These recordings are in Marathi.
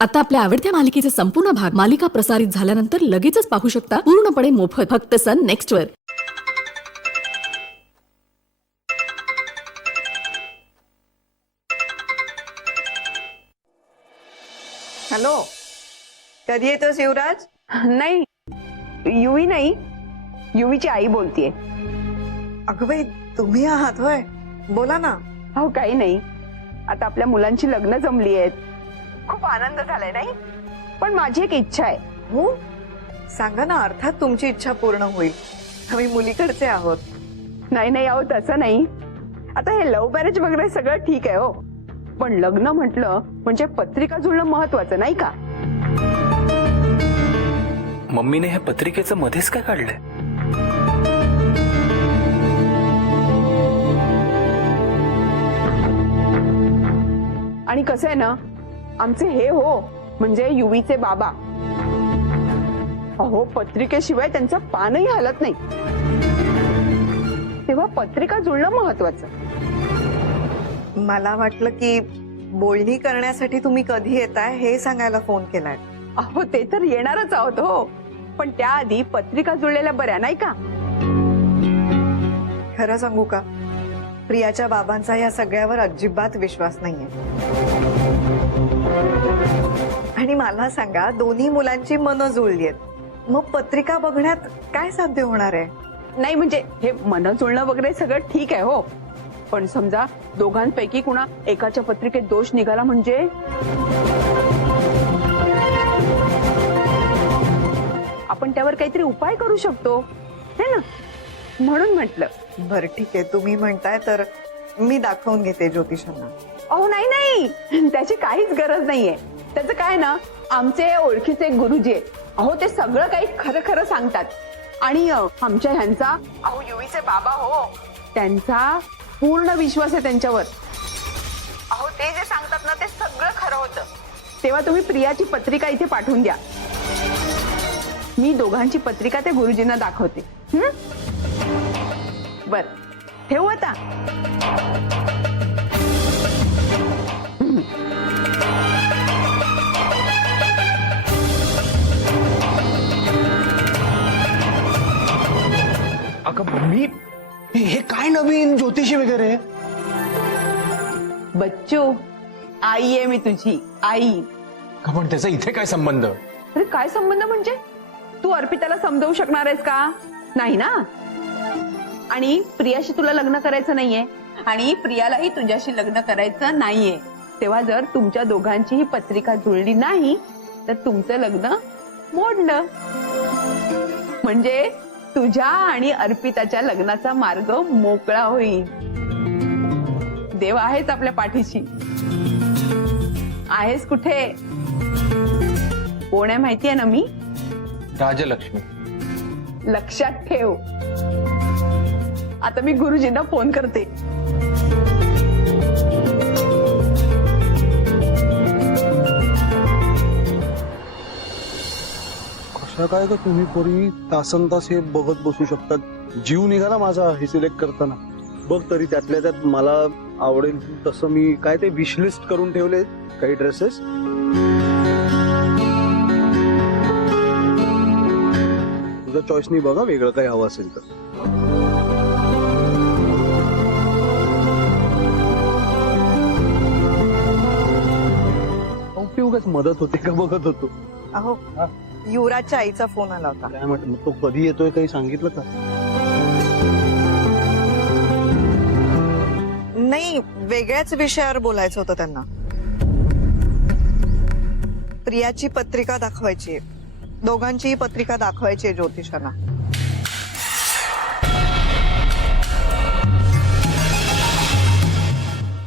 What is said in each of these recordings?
आता आपल्या आवडत्या मालिकेचे संपूर्ण भाग मालिका प्रसारित झाल्यानंतर लगेचच पाहू शकता पूर्णपणे मोफत फक्त सन नेक्स्ट वर। हॅलो, कधी येतोस युवराज? नाही, युवी नाही, युवीची आई बोलतीये। अगं बाई, तुम्ही आहात होय? बोला ना। हो, काही नाही, आता आपल्या मुलांची लग्न जमली आहेत, खूप आनंद झालाय नाही? पण माझी एक इच्छा आहे। हो, सांगा ना। अर्थात तुमची इच्छा पूर्ण होईल, आम्ही मुलीकडचे आहोत। नाही नाही, अहो तसं नाही। आता हे लव्ह मॅरेज वगैरे सगळं ठीक आहे हो, पण लग्न म्हटलं म्हणजे पत्रिका जुळणं महत्वाचं नाही का? मम्मीने हे पत्रिकेचं मध्येच काय काढलंय? आणि कसं आहे ना, आमचे हे हो म्हणजे युवीचे बाबा, अहो पत्रिकेशिवाय त्यांचं पानही हलत नाही, तेव्हा पत्रिका जुळणं महत्वाचं। मला वाटलं की बोलणी करण्यासाठी तुम्ही कधी येताय हे सांगायला फोन केलाय। अहो ते तर येणारच आहोत हो, पण त्याआधी पत्रिका जुळलेल्या बऱ्या नाही का? खरं सांगू का, प्रियाच्या बाबांचा या सगळ्यावर अजिबात विश्वास नाहीये। आणि मला सांगा, दोन्ही मुलांची मनं जुळली आहेत, मग पत्रिका बघण्यात काय साध्य होणार आहे? नाही म्हणजे हे मन जुळणं वगैरे सगळं ठीक आहे हो, पण समजा दोघांपैकी कुणा एकाच्या पत्रिकेत दोष निघाला म्हणजे आपण त्यावर काहीतरी उपाय करू शकतो है ना, म्हणून म्हटलं। बरं ठीक आहे, तुम्ही म्हणताय तर मी दाखवून घेते ज्योतिषांना। अहो नाही नाही, त्याची काहीच गरज नाहीये। त्याचं काय ना, आमचे ओळखीचे गुरुजी आहेत, अहो ते सगळं काही खरं खरं सांगतात। आणि आमच्या ह्यांचा, अहो युवीचे बाबा हो, त्यांचा पूर्ण विश्वास आहे त्यांच्यावर। अहो ते जे सांगतात ना ते सगळं खरं होतं। तेव्हा तुम्ही प्रियाची पत्रिका इथे पाठवून द्या, मी दोघांची पत्रिका त्या गुरुजींना दाखवते। बर, ठेवू आता? अगं मम्मी, हे काय नवीन ज्योतिषी वगैरे? बच्चू, आई आहे मी तुझी आई। का पण त्याचा इथे काय संबंध? अरे काय संबंध म्हणजे? तू अर्पिताला समजावू शकणार आहेस का? नाही ना? आणि प्रियाशी तुला लग्न करायचं नाहीये, आणि प्रियालाही तुझ्याशी लग्न करायचं नाहीये, तेव्हा जर तुमच्या दोघांची ही पत्रिका जुळली नाही तर तुमचं लग्न मोडलं, म्हणजे तुझ्या आणि अर्पिताच्या लग्नाचा मार्ग मोकळा होईल। देव आहेच आपल्या पाठीशी। आहेस कुठे? कोण आहे माहितीये ना मी? राजलक्ष्मी। लक्षात ठेव। आता मी गुरुजींना फोन करते। कसं काय ग तुम्ही पोरी तासन तास हे बघत बसू शकतात? जीव निघाला माझा हे सिलेक्ट करताना। बघ तरी त्यातल्या त्यात मला आवडेल तसं मी काय ते विश लिस्ट करून ठेवले काही ड्रेसेस। तुझा चॉईस नाही बघा, वेगळं काही हवं असेल तर। उपयोगच मदत होते का बघत होतो। अहो, युवराजच्या आईचा फोन आला होता। काय म्हटलं, तो कधी येतोय काही सांगितलं का? नाही, वेगळ्याच विषयावर बोलायचं होतं त्यांना। प्रियाची पत्रिका दाखवायची, दोघांचीही पत्रिका दाखवायची आहे ज्योतिषांना।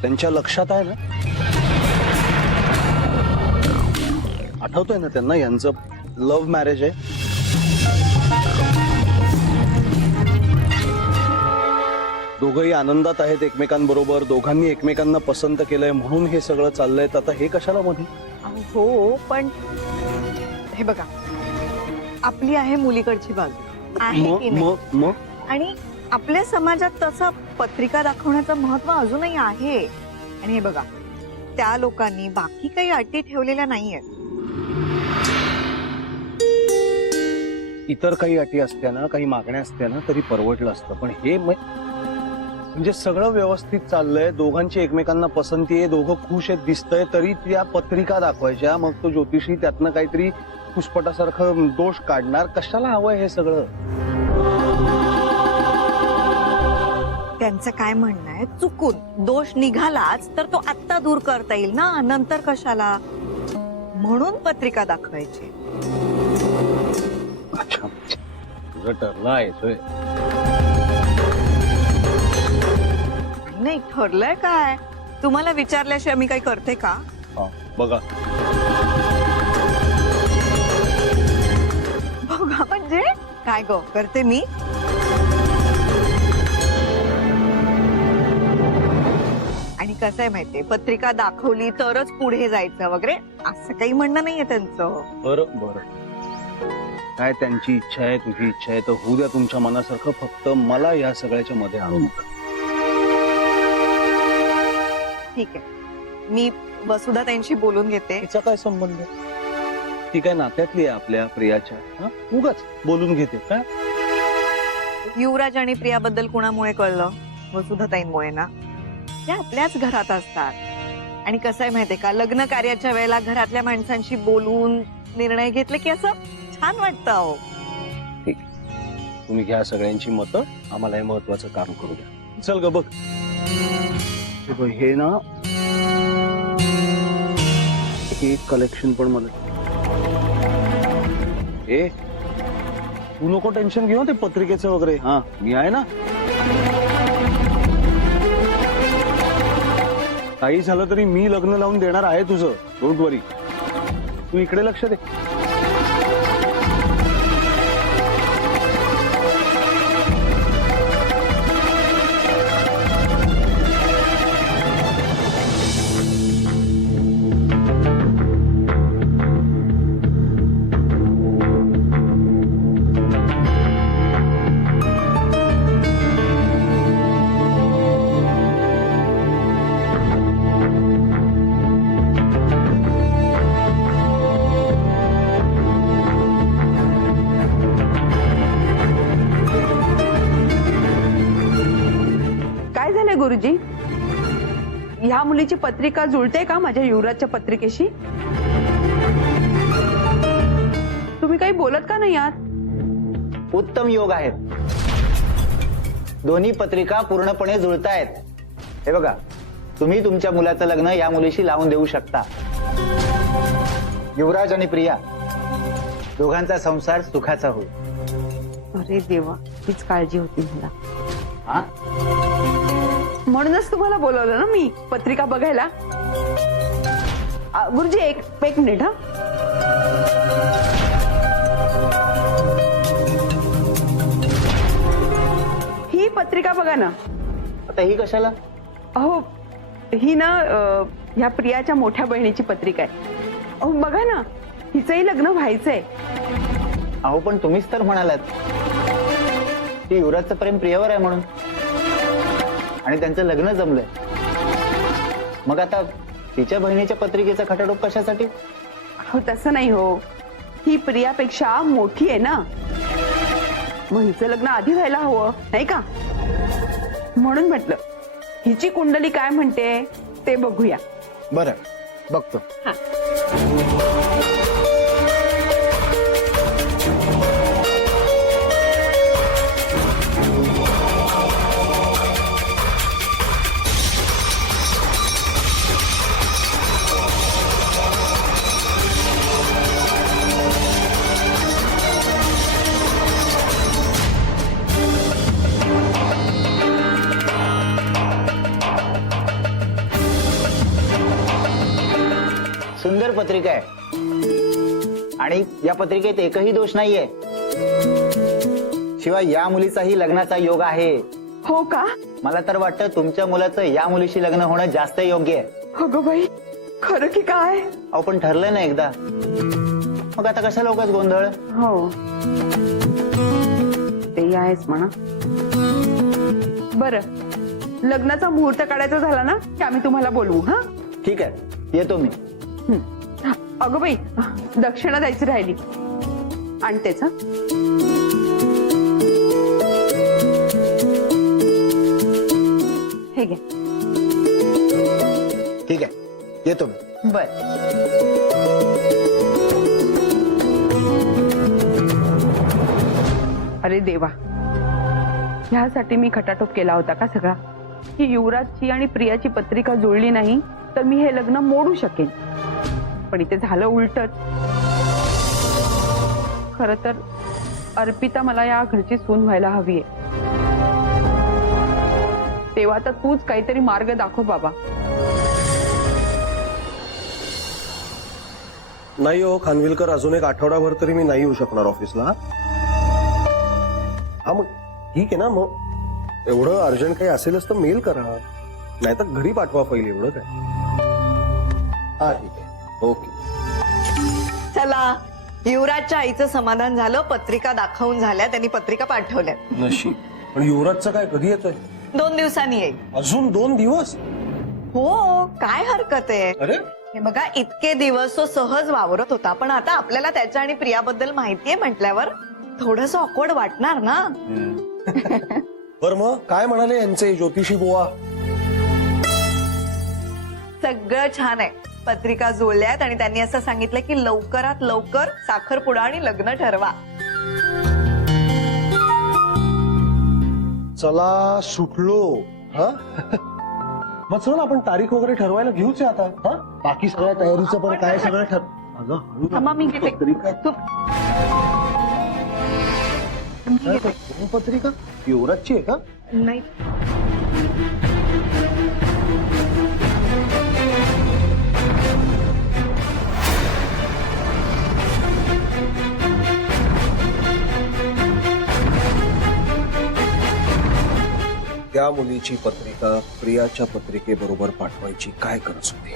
त्यांच्या लक्षात आहे ना? आठवतोय ना त्यांना यांचं लव्ह मॅरेज आहे? दोघंही आनंदात आहेत एकमेकांबरोबर, दोघांनी एकमेकांना पसंत केलंय म्हणून हे सगळं चाललंय। आता हे कशाला मध्ये? हो, पण हे बघा, आपली आहे मुलीकडची बाजू आहे की नाही? आणि आपल्या समाजात तसं पत्रिका दाखवण्याचं महत्व अजूनही आहे। आणि हे बघा, त्या लोकांनी बाकी काही अटी ठेवलेल्या नाहीये, इतर काही अटी असत्या ना, काही मागण्या असत्या ना, तरी परवडलं असतं. पण हे म्हणजे सगळं व्यवस्थित चाललंय, दोघांची एकमेकांना पसंती आहे, दोघं खुश आहेत दिसतंय, तरी त्या पत्रिका दाखवायच्या, मग तो ज्योतिषी त्यातनं काहीतरी पुष्पटासारखं दोष काढणार. कशाला हवंय हे सगळं? त्यांचं काय म्हणणं आहे, चुकून दोष निघालाच तर तो आत्ता दूर करता येईल ना, नंतर कशाला, म्हणून पत्रिका दाखवायची. अच्छा, तुझं ठरलं आहे सोय. नाही ठरलंय काय, तुम्हाला विचारल्याशिवाय मी काही करते का? हा, बघा बघा म्हणजे काय ग, करते मी. आणि कसं आहे माहितीये, पत्रिका दाखवली तरच पुढे जायचं वगैरे असं काही म्हणणं नाहीये त्यांचं. बरं बरं, काय त्यांची इच्छा आहे, तुझी इच्छा आहे, तर होऊ द्या तुमच्या मनासारखं. फक्त मला या सगळ्याच्या मध्ये आणू नका. ठीक आहे, मी वसुधा त्यांशी बोलून घेते. तिचा काय संबंध? ती काय नात्यातली आहे आपल्या प्रियाच्या? हा, उगाच बोलून घेते काय? युवराज आणि प्रियाबद्दल कुणामुळे कळलं? वसुधाताईंमुळे ना. त्या आपल्याच घरात असतात. आणि कसं आहे माहितीये का, लग्न कार्याच्या वेळेला घरातल्या माणसांशी बोलून निर्णय घेतले की असं छान वाटतं. अहो ठीक, तुम्ही घ्या सगळ्यांची मतं, आम्हाला हे महत्वाचं काम करू द्या. चल ग बघ, हे बघ, हे ना हे कलेक्शन पण मला ए तू नको टेन्शन घेऊ ते पत्रिकेचं वगैरे. हा, मी आहे ना. काही झालं तरी मी लग्न लावून देणार आहे तुझं, डोंट वरी. तू इकडे लक्ष दे. काय झालंय गुरुजी? ह्या मुलीची पत्रिका जुळते का माझ्या युवराजच्या पत्रिकेशी? तुम्ही काही बोलत का नाही आहात? उत्तम योग आहेत. दोन्ही पत्रिका पूर्णपणे जुळतायत. हे बघा, तुम्ही तुमच्या मुलाचं लग्न या मुलीशी लावून देऊ शकता. युवराज आणि प्रिया दोघांचा संसार सुखाचा होईल. अरे देवा, हीच काळजी होती मला. हा, म्हणूनच तुम्हाला बोलवलं ना मी पत्रिका बघायला. गुरुजी एक मिनिट. हा, ही पत्रिका बघा ना. आता ही कशाला? अहो, ही ना ह्या प्रियाच्या मोठ्या बहिणीची पत्रिका आहे. अहो बघा ना, हिचंही लग्न व्हायचंय. अहो पण तुम्हीच तर म्हणालात की युवराजचं प्रेम प्रियावर आहे म्हणून, आणि त्यांचं लग्न जमलंय. मग आता तिच्या बहिणीच्या पत्रिकेचा खटाटोप कशासाठी? हो तसं नाही हो, ही प्रियापेक्षा मोठी आहे ना, मग हिचं लग्न आधी व्हायला हवं नाही का, म्हणून म्हटलं हिची कुंडली काय म्हणते ते बघूया. बरं, बघतो. सुंदर पत्रिका आहे आणि या पत्रिकेत एकही दोष नाहीये. शिवाय या मुलीचाही लग्नाचा योग आहे. हो का? मला तर वाटतं तुमच्या मुलाचं या मुलीशी लग्न होणं जास्त योग्य आहे. अगं बाई, खरं की काय? अहो पण ठरलं ना एकदा, मग आता कशा लोकच गोंधळ. हो ते आहेच म्हणा. बरं, लग्नाचा मुहूर्त काढायचा झाला ना की आम्ही तुम्हाला बोलवू. हा ठीक आहे, येतो मी. अगं बाई, दक्षिणा द्यायची राहिली. आणतेच हं. हे घे. ठीक आहे येतो मी. बर. अरे देवा, ह्यासाठी मी खटाटोप केला होता का सगळा, की युवराजची आणि प्रियाची पत्रिका जुळली नाही तर मी हे लग्न मोडू शकेन. पण इथे झालं उलटच. खर तर अर्पिता मला या घरची सून व्हायला हवीये. तेव्हा तर तूच काहीतरी मार्ग दाखव बाबा. नाही हो खानविलकर, अजून एक आठवडाभर तरी मी नाही येऊ शकणार ऑफिसला. हा मग ठीक आहे ना, मग एवढं अर्जंट काही असेलच तर मेल करा, नाही तर घरी पाठवा फाईल. एवढं काय. हा ठीक आहे, ओके. चला, युवराजच्या आईचं समाधान झालं, पत्रिका दाखवून झाल्या, त्यांनी पत्रिका पाठवल्या. नशीब. पण युवराजचं काय कधी येतोय? 2 दिवसांनी येईल. अजून 2 दिवस? हो, काय हरकत आहे. अरे हे बघा, इतके दिवस तो सहज वावरत होता, पण आता आपल्याला त्याच्या आणि प्रियाबद्दल माहितीये म्हटल्यावर थोडस ऑकवर्ड वाटणार ना. बर मग काय म्हणाले यांचे ज्योतिषी बुवा? सगळं छान आहे. पत्रिका जुळल्यात आणि त्यांनी असं सांगितलं की लवकरात लवकर साखरपुडा आणि लग्न ठरवा. चला सुटलो. हा मग चल आपण तारीख वगैरे ठरवायला घेऊच आहे आता. हा बाकी सगळ्या तयारीचं पण काय सगळं ठर. अगं हळू ना. थांबा, मी घेते. पत्रिका काय ते? कोण पत्रिका? युवराजची आहे का? नाही, त्या मुलीची पत्रिका प्रियाच्या पत्रिकेबरोबर पाठवायची काय गरज होती?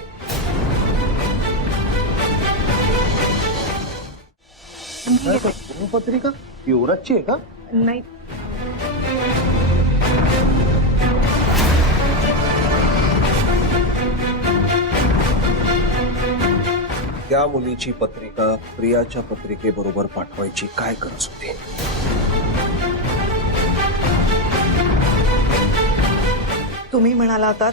काय ते? कोण पत्रिका? युवराजची आहे का? नाही. त्या मुलीची पत्रिका प्रियाच्या पत्रिकेबरोबर पाठवायची काय गरज होती? तुम्ही म्हणाला होतात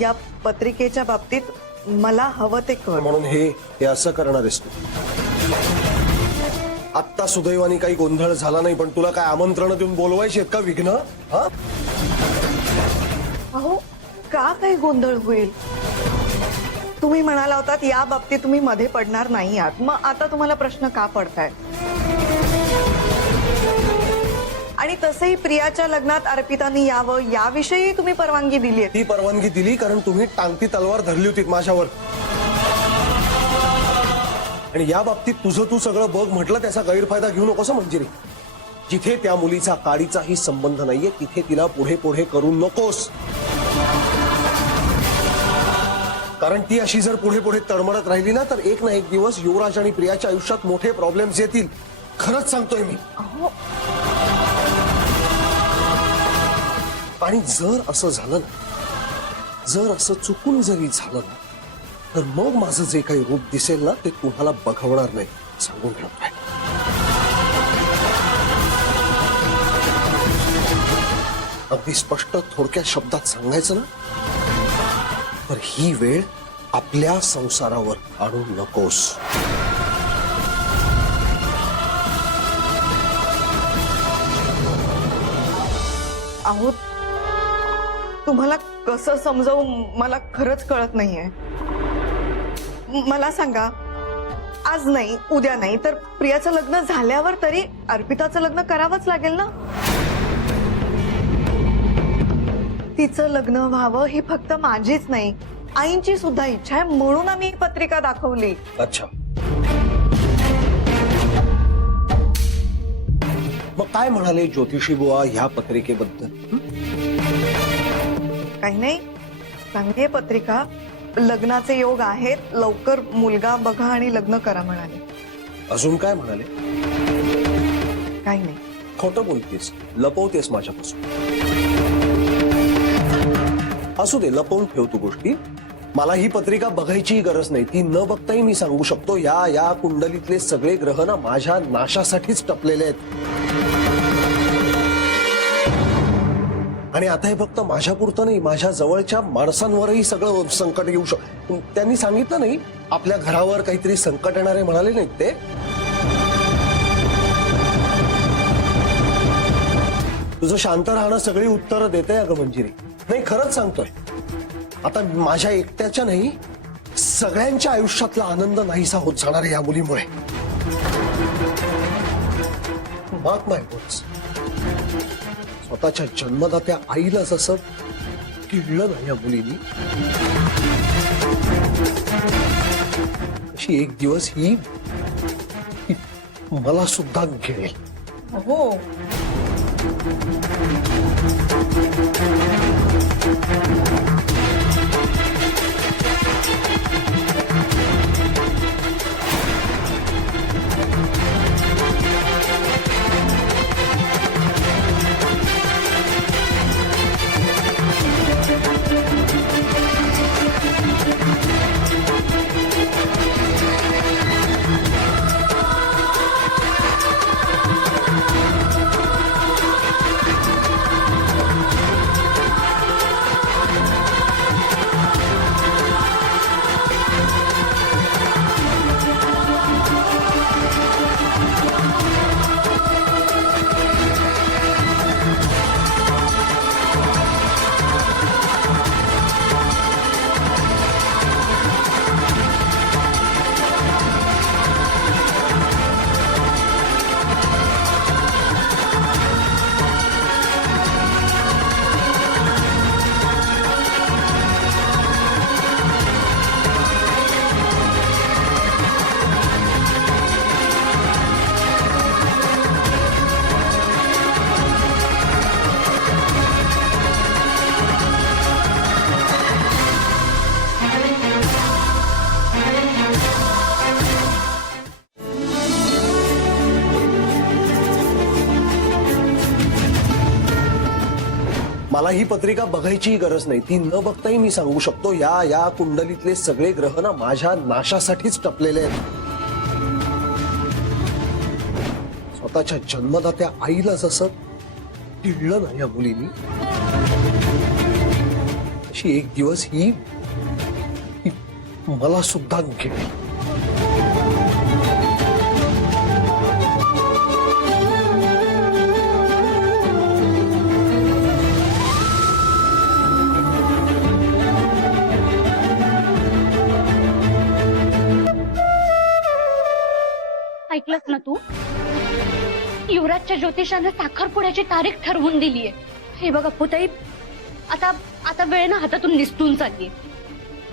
या पत्रिकेच्या बाबतीत मला हवं ते कर. म्हणून हे असं करणार आहेस तू? आत्ता सुदैवाने काही गोंधळ झाला नाही, पण तुला काय आमंत्रण देऊन बोलवायची आहेत का विघ्न? हा अहो, का काही गोंधळ होईल? तुम्ही म्हणाला होतात या बाबतीत तुम्ही मध्ये पडणार नाही आहात, मग आता तुम्हाला प्रश्न का पडताय? आणि तसंही प्रियाच्या लग्नात अर्पितानी यावं याविषयी तुम्ही परवानगी दिली आहे. ती परवानगी दिली कारण तुम्ही टांगती तलवार धरली होती माझ्यावर. आणि या बाबतीत तुझं तू सगळं बघ म्हटलं, त्याचा गैरफायदा घेऊ नकोस मंजिरी. जिथे त्या मुलीचा काडीचाही संबंध नाहीये तिथे तिला पुढे पुढे करू नकोस. कारण ती अशी जर पुढे पुढे तडमडत राहिली ना तर एक ना एक दिवस युवराज आणि प्रियाच्या आयुष्यात मोठे प्रॉब्लेम्स येतील. खरंच सांगतोय मी. आणि जर असं झालं ना, जर असं चुकून जरी झालं ना, तर मग माझं जे काही रूप दिसेल ना ते तुम्हाला बघवणार नाही, सांगून ठेवतोय. अगदी स्पष्ट थोडक्या शब्दात सांगायचं ना, तर ही वेळ आपल्या संसारावर आणू नकोस. अहो, तुम्हाला कसं समजावू मला खरंच कळत नाहीये. मला सांगा, आज नाही उद्या नाही तर प्रियाचं लग्न झाल्यावर तरी अर्पिताचं लग्न करावंच लागेल ना. तिचं लग्न व्हावं ही फक्त माझीच नाही, आईंची सुद्धा इच्छा आहे, म्हणून आम्ही ही पत्रिका दाखवली. अच्छा, मग काय म्हणाले ज्योतिषी बुवा ह्या पत्रिकेबद्दल? काही नाही, चांगली आहे पत्रिका, लग्नाचे योग आहेत, लवकर मुलगा बघा आणि लग्न करा म्हणाले. अजून काय म्हणाले? काही नाही. खोटं बोलतेस, लपवतेस माझ्यापासून. असू दे, लपवून ठेव तू गोष्टी, मला ही पत्रिका बघायचीही गरज नाही. ती न बघताही मी सांगू शकतो या कुंडलीतले सगळे ग्रह ना माझ्या नाशासाठीच टपलेले आहेत. आणि आता हे फक्त माझ्या पुरतं नाही, माझ्या जवळच्या माणसांवरही सगळं संकट येऊ शकतं. त्यांनी सांगितलं नाही आपल्या घरावर काहीतरी संकट येणारे म्हणाले नाहीत ते. तुझं शांत राहणं सगळी उत्तरं देते अगं मंजिरी. नाही खरंच सांगतोय, आता माझ्या एकट्याच्या नाही सगळ्यांच्या आयुष्यातला आनंद नाहीसा होत जाणार आहे या मुलीमुळे. मार्क माय वर्ड्स. स्वतःच्या जन्मदात्या आईला जसं किळलं ना या मुलीनी, अशी एक दिवस ही मला सुद्धा गिळेल. हो. मला ही पत्रिका बघायचीही गरज नाही. ती न बघताही मी सांगू शकतो या कुंडलीतले सगळे ग्रह ना माझ्या नाशासाठीच टपलेले आहेत. स्वतःच्या जन्मदात्या आईला जसं किळलं ना या मुलीनी, अशी एक दिवस ही मला सुद्धा गिळेल. ऐकलंस ना तू? युवराजच्या ज्योतिषाने साखरपुड्याची तारीख ठरवून दिलीये. हे बघ अप्पूताई, आता वेळ ना हातातून निसटून चाललीये.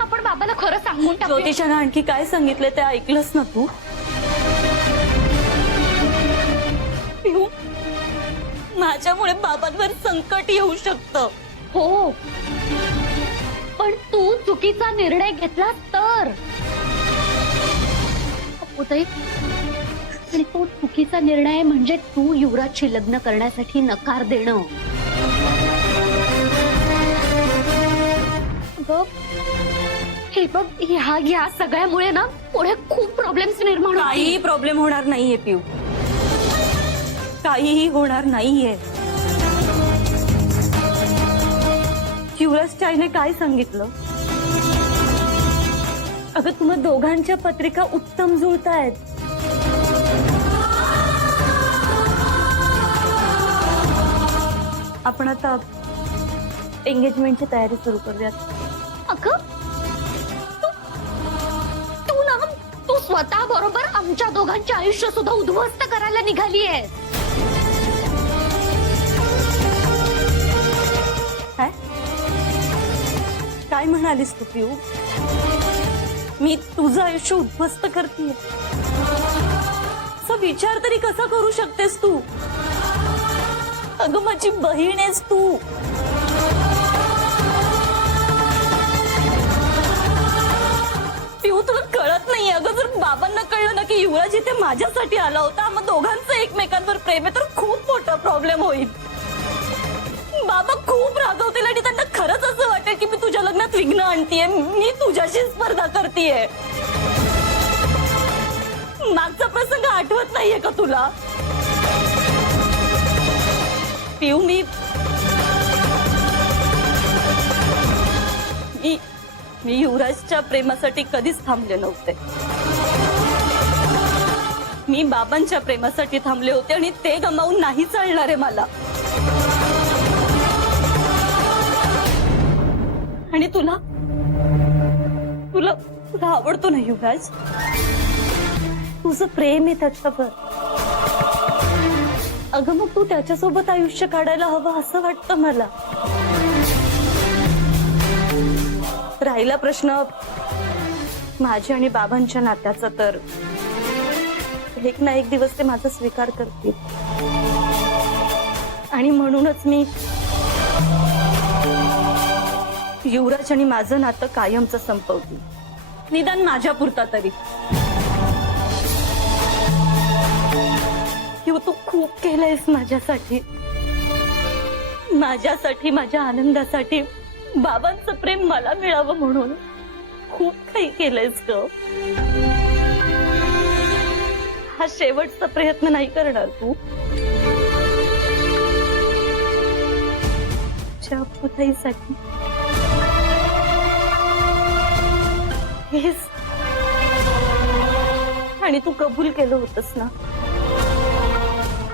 आपण बाबाला खरं सांगून टाकू. ज्योतिषाने आणखी काय सांगितलं ते ऐकलंस ना तू? पिऊ, माझ्यामुळे बाबांवर संकट येऊ शकतं. हो, पण तू चुकीचा निर्णय घेतला तर. अप्पूताई, आणि तो चुकीचा निर्णय म्हणजे तू युवराजशी लग्न करण्यासाठी नकार देणं. हे बघ, ह्या सगळ्यामुळे ना पुढे खूप प्रॉब्लेम्स निर्माण होतील. काहीही प्रॉब्लेम होणार नाहीये पिऊ, काहीही होणार नाहीये. युवराजच्या आईने काय सांगितलं? अगं, तुम्हा दोघांच्या पत्रिका उत्तम जुळतायत. आपण आता एंगेजमेंटची तयारी सुरू करूयात. अगं, तू स्वतः बरोबर आमच्या दोघांचे आयुष्य सुद्धा उद्ध्वस्त करायला निघाली आहे. काय म्हणालीस तू पिऊ? मी तुझं आयुष्य उद्ध्वस्त करते? असा विचार तरी कसा करू शकतेस तू? अगं, माझी बहीण आहेस तू. पिऊ, तुला कळत नाही. अगं, जर बाबांना कळलं ना की युवराज इथे माझ्यासाठी आला होता, मग दोघांचं एकमेकांवर प्रेम आहे, तर खूप मोठा प्रॉब्लेम होईल. बाबा खूप रागवतील आणि त्यांना खरंच असं वाटेल की मी तुझ्या लग्नात विघ्न आणतीये, मी तुझ्याशी स्पर्धा करतीये. मागचा प्रसंग आठवत नाहीये का तुला? पिऊ, मी युवराजच्या प्रेमासाठी कधीच थांबले नव्हते. मी बाबांच्या प्रेमासाठी थांबले होते आणि ते गमावून नाही चालणार आहे मला. आणि तुला तुला तुला आवडतो ना युवराज? तुझं प्रेम आहे त्याच्यावर. अगं मग तू त्याच्यासोबत आयुष्य काढायला हवं असं वाटतं मला. राहिला प्रश्न माझ्या आणि बाबांच्या नात्याचा, तर एक ना एक दिवस ते माझा स्वीकार करतील. आणि म्हणूनच मी युवराज आणि माझं नातं कायमचं संपवते, निदान माझ्या पुरता तरी. तू खूप केलंयस माझ्यासाठी, माझ्या आनंदासाठी, बाबांचं प्रेम मला मिळावं म्हणून खूप काही केलंयस ग. हा शेवटचा प्रयत्न नाही करणार तू? पुताईसाठी हेच. आणि तू कबूल केलं होतंस ना,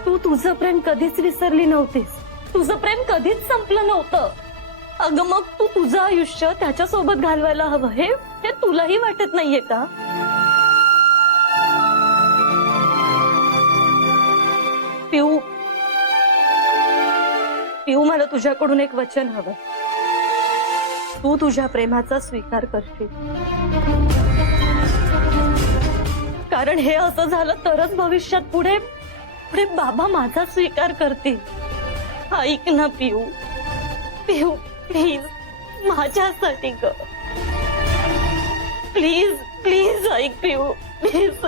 तू तुझं प्रेम कधीच विसरली नव्हतीस, तुझं प्रेम कधीच संपलं नव्हतं. अगं मग तू तुझं आयुष्य त्याच्यासोबत घालवायला हवं हे तुलाही वाटत नाहीये का? पिऊ, मला तुझ्याकडून एक वचन हवं. तू तुझ्या प्रेमाचा स्वीकार करशील, कारण हे असं झालं तरच भविष्यात पुढे बाबा माझा स्वीकार करतील. ऐक ना पिऊ, प्लीज माझ्यासाठी ग, प्लीज ऐक पिऊ, प्लीज.